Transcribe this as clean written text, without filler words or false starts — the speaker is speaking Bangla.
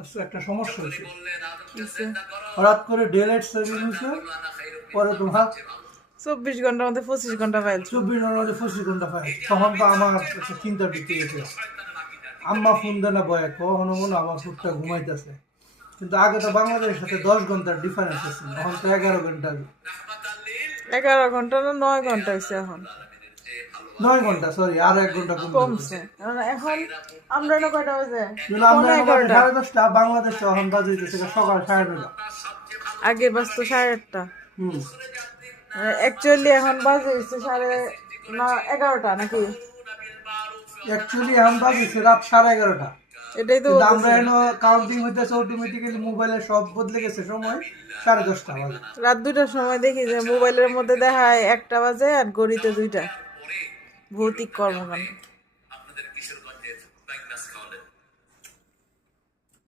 আচ্ছা, একটা সমস্যা হয়েছে। কিসে? হঠাৎ করে ডেলাইট সেভিং হয়েছে, পরে তোমার 24 ঘন্টার মধ্যে 25 ঘন্টা পাইছো। 24 ঘন্টার মধ্যে 25 ঘন্টা পাই। তখন তো আমার একটা চিন্তা ঢুকে গেছে। আম্মা ফোন দেয় না বয়ে, কখনো মনে হয় আমার ফুটটা ঘুমাইতেছে। কিন্তু আগে তো বাংলাদেশের সাথে 10 ঘন্টার ডিফারেন্স আছে, এখন তো 11 ঘন্টা। 11 ঘন্টা না 9 ঘন্টা হয়েছে এখন। 9 ঘন্টা, সরি, আরো 1 ঘন্টা কমে গেছে। কমছে এখন। আমরা না কয়টা বাজে? কিন্তু আমরা পৌনে এখন বাজে 11টা। 10:30, বাংলাদেশে এখন বাজে হইতেছে সকাল 9:30। আগে বাজতো 8:30। হুম। অ্যাকচুয়ালি এখন বাজে হচ্ছে 11:30 নাকি? অ্যাকচুয়ালি এখন বাজেছে রাত 11:30। এটাই তো কিন্তু আমরা বলতেছি। এনো কাউন্টিং হইতেছে অটোমেটিক্যালি, মোবাইলে সব বদলে গেছে সময়। 10:30 বাজে। রাত 2টার সময় দেখি যে মোবাইলের মধ্যে দেখায় 1টা বাজে আর ঘড়িতে 2টা। ভৌতিক কর্মকাণ্ড।